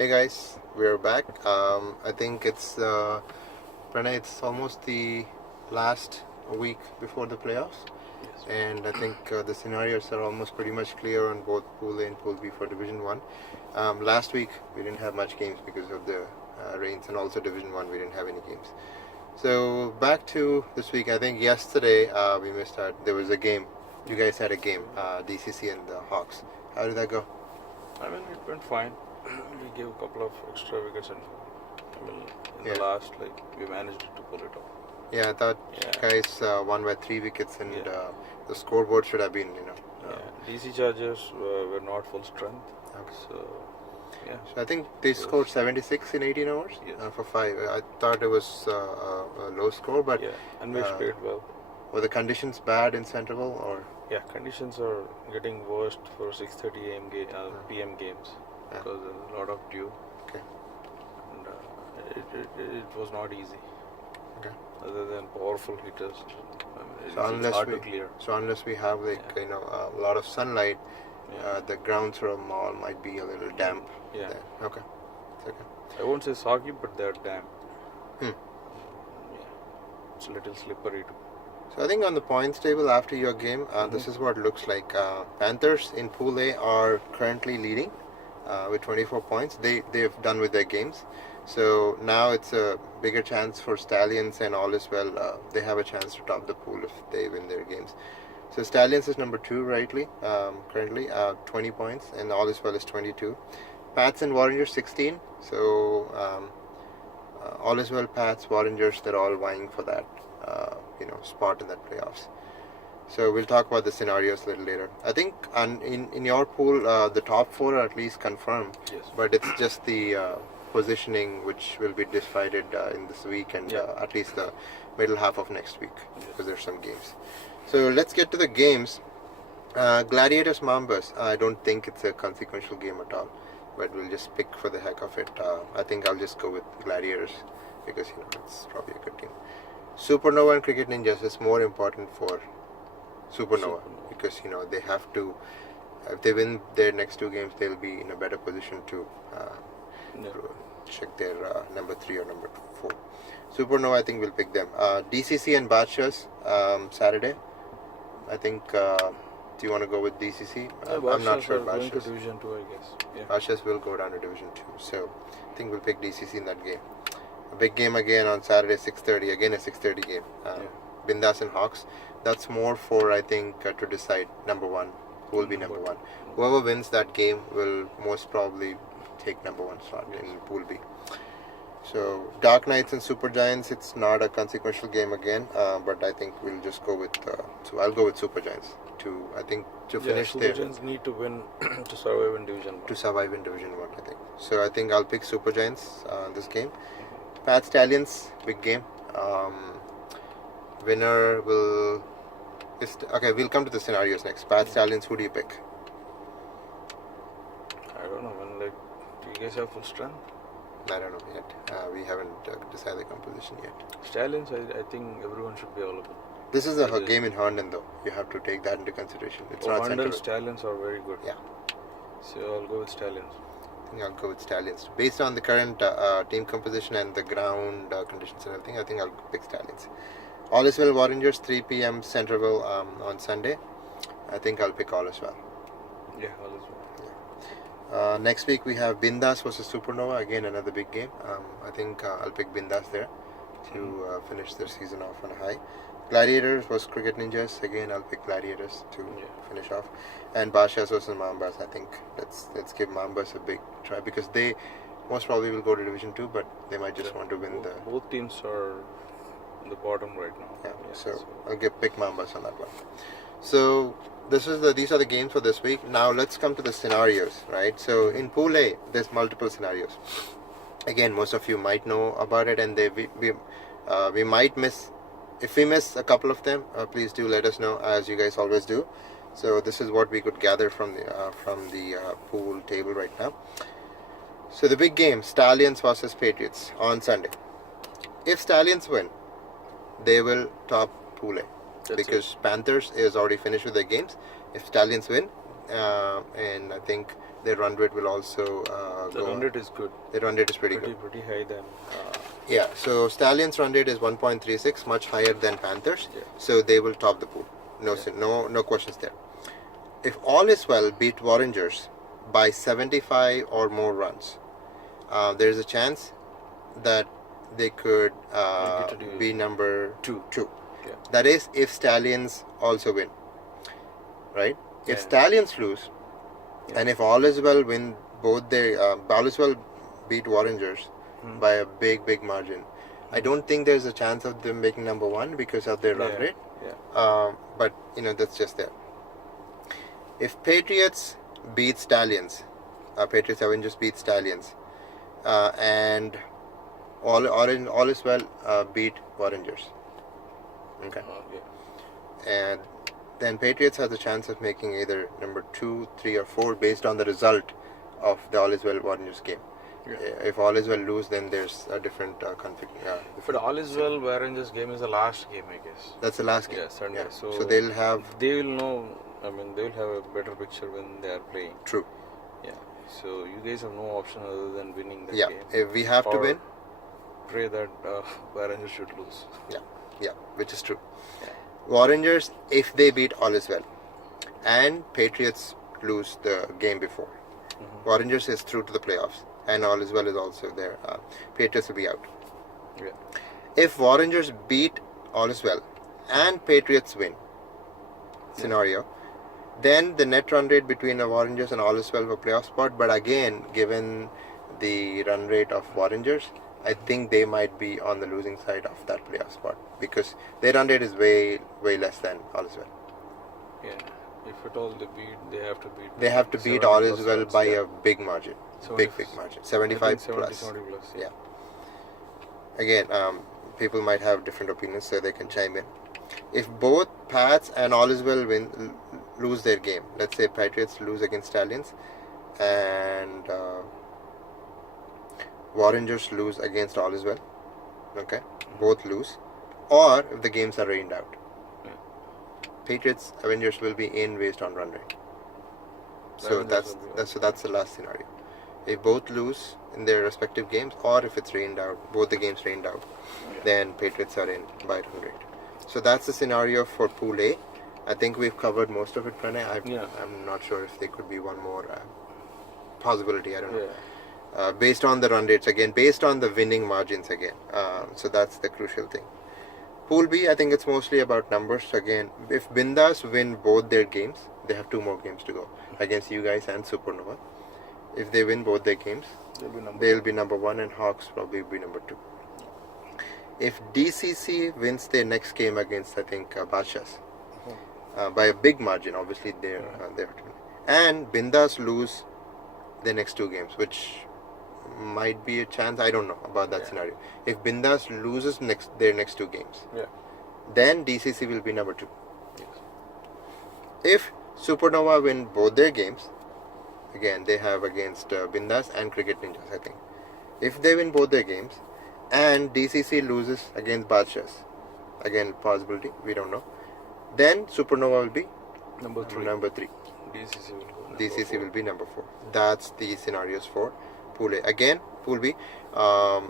Hey guys, we're back. I think it's Pranay. It's almost the last week before the playoffs, Yes. and I think the scenarios are almost pretty much clear on both Pool A and Pool B for Division One. Last week we didn't have much games because of the rains, and also Division One we didn't have any games. So back to this week. I think yesterday we missed out. There was a game. You guys had a game, DCC and the Hawks. How did that go? I mean, it went fine. We gave a couple of extra wickets, and in Yeah. the last, we managed to pull it off. Yeah, I thought Yeah. guys won by 3 wickets, and Yeah. the scoreboard should have been, DC Chargers were not full strength, Okay. so yeah. So I think they scored 76 in 18 overs Yes. for 5. I thought it was a low score, but Yeah, and we played well. were the conditions bad in Central or? Yeah, conditions are getting worse for 6:30 p.m. games Yeah. because there's a lot of dew. Okay. And it was not easy. Okay. Other than powerful hitters, So it's hard to clear. So unless we have a lot of sunlight, Yeah. the ground sort of mall might be a little damp. Yeah. There. Okay. It's okay. I won't say soggy, but they're damp. Hmm. Yeah. It's a little slippery too. So I think on the points table after your game, this is what it looks like. Panthers in Pool A are currently leading with 24 points. They've done with their games. So now it's a bigger chance for Stallions and All Is Well. They have a chance to top the pool if they win their games. So Stallions is number 2 currently, 20 points, and All Is Well is 22. Pats and Warriors 16. So All Is Well, Pats, Warriors, they're all vying for that spot in that playoffs. So we'll talk about the scenarios a little later. I think in your pool, the top 4 are at least confirmed. Yes. But it's just the positioning which will be decided in this week and at least the middle half of next week because there's some games. So let's get to the games. Gladiators Mambas. I don't think it's a consequential game at all, but we'll just pick for the heck of it. I think I'll just go with Gladiators because it's probably a good team. Supernova and Cricket Ninjas is more important for Supernova because they have to. If they win their next 2 games, they'll be in a better position to check their number 3 or number 4. Supernova, I think we'll pick them. DCC and Badshahs Saturday. I think. Do you want to go with DCC? I'm not sure. Going to Division 2, I guess. Yeah. Badshahs will go down to Division 2. So I think we'll pick DCC in that game. A big game again on Saturday, 6:30. Again a 6:30 game. Bindas and Hawks. That's more for I think to decide number 1 who will be number 1. Whoever wins that game will most probably take number 1 slot in Pool B. So Dark Knights and Super Giants. It's not a consequential game again, but I think we'll just go with. So I'll go with Super Giants to finish Super their. Giants need to win to survive in Division 1. To survive in Division 1, I think. So I think I'll pick Super Giants this game. Pat Stallions, big game. Winner will... Okay, we'll come to the scenarios next. Pat Stallions, who do you pick? I don't know. Do you guys have full strength? I don't know yet. We haven't decided the composition yet. Stallions, I think everyone should be available. This is a game in Herndon, though. You have to take that into consideration. It's not Herndon Central. Stallions are very good. Yeah. So I'll go with Stallions. I think I'll go with Stallions. Based on the current team composition and the ground conditions and everything, I think I'll pick Stallions. All Is Well Warriors, 3 p.m. Centralville on Sunday. I think I'll pick All Is Well. Yeah, All Is Well. Next week we have Bindas versus Supernova. Again, another big game. I think I'll pick Bindas there to finish their season off on a high. Gladiators versus Cricket Ninjas. Again, I'll pick Gladiators to finish off. And Badshahs versus Mambas. I think let's give Mambas a big try because they most probably will go to Division 2, but they might just want to win the. Both teams are in the bottom right now. Yeah. So I'll pick Mambas on that one. So these are the games for this week. Now let's come to the scenarios, right? So in Pool A, there's multiple scenarios. Again, most of you might know about it, and we might miss. If we miss a couple of them, please do let us know, as you guys always do. So this is what we could gather from the pool table right now. So the big game, Stallions versus Patriots on Sunday. If Stallions win, they will top Pool A because Panthers is already finished with their games. If Stallions win, and I think their run rate will also The run rate is good. The run rate is pretty good. Pretty high then. Yeah, so Stallions' run rate is 1.36, much higher than Panthers. Yeah. So they will top the pool. No questions there. If all is well, beat Warringers by 75 or more runs. There is a chance that they could be number two. Yeah. That is, if Stallions also win, right? If Yeah. Stallions lose, and if all is well win both their all is well beat Warringers by a big margin, I don't think there's a chance of them making number one because of their run rate. Yeah. But that's just there. If Patriots beat Stallions, Patriots Avengers beat Stallions, and all is well beat Warringers. Okay. Yeah. And then Patriots has a chance of making either number 2, 3, or 4 based on the result of the All is Well Warriors game. Yeah. If All is Well lose, then there's a different configuration. But all is well, Warringers game is the last game, I guess. That's the last game. Yeah, Sunday. So they'll have. They will know. I mean, they will have a better picture when they are playing. True. Yeah. So you guys have no option other than winning that Yeah. game. If we have to Or win. Pray that Warringers should lose. Yeah, which is true. Warringers, if they beat All is Well, and Patriots lose the game before, Warringers is through to the playoffs, and All is Well is also there. Patriots will be out. Yeah. If Warringers beat All is Well, and Patriots win, scenario, then the net run rate between the Warringers and All is Well for playoff spot. But again, given the run rate of Warringers, I think they might be on the losing side of that playoff spot because their run rate is way less than All is Well. Yeah. If at all they beat, they have to beat. They have to beat 70 All is plus Well runs, by yeah. a big margin, 70 big margin, I 75 think 70, plus. 70 plus. Yeah. Again, people might have different opinions, so they can chime in. If both Pats and All is Well lose their game, let's say Patriots lose against Stallions, and Warringers lose against All is Well, okay, both lose, or if the games are rained out, Patriots Avengers will be in based on run rate. So Avengers that's the last scenario. If both lose in their respective games, or if it's rained out, both the games rained out, then Patriots are in by run rate. So that's the scenario for Pool A. I think we've covered most of it, Pranay. I'm not sure if there could be one more possibility. I don't know. Based on the run rates again, based on the winning margins again. So that's the crucial thing. Pool B, I think it's mostly about numbers again. If Bindas win both their games, they have 2 more games to go against you guys and Supernova. If they win both their games, they'll be number 1 and Hawks probably be number 2. If DCC wins their next game against, I think, Badshahs, by a big margin, obviously they have to win. And Bindas lose their next 2 games, which might be a chance. I don't know about that scenario. If Bindas loses their next 2 games, then DCC will be number 2. Yes. If Supernova win both their games, again they have against Bindas and Cricket Ninjas, I think. If they win both their games, and DCC loses against Badshahs, again possibility, we don't know, then Supernova will be Number 3. DCC will go. DCC will be number 4. That's the scenarios for Pool A. Again, Pool B, all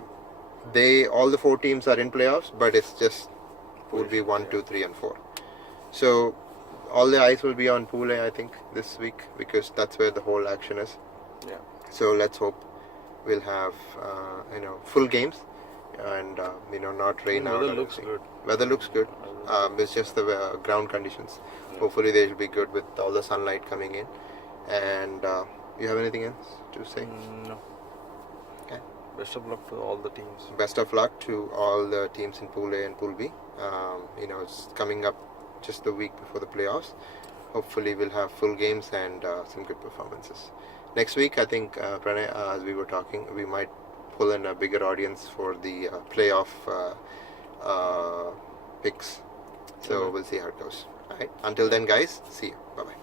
the 4 teams are in playoffs, but it's just Pool B 1, 2, 3, and 4. So all the eyes will be on Pool A, I think, this week because that's where the whole action is. Yeah. So let's hope we'll have full games and not rain out. Weather looks good. Weather looks good. It's just the ground conditions. Hopefully they will be good with all the sunlight coming in. And you have anything else to say? No. Okay. Best of luck to all the teams. Best of luck to all the teams in Pool A and Pool B. It's coming up just the week before the playoffs. Hopefully we'll have full games and some good performances. Next week, I think, Pranay, as we were talking, we might pull in a bigger audience for the playoff picks. So we'll see how it goes. All right. Until then, guys, see you. Bye-bye.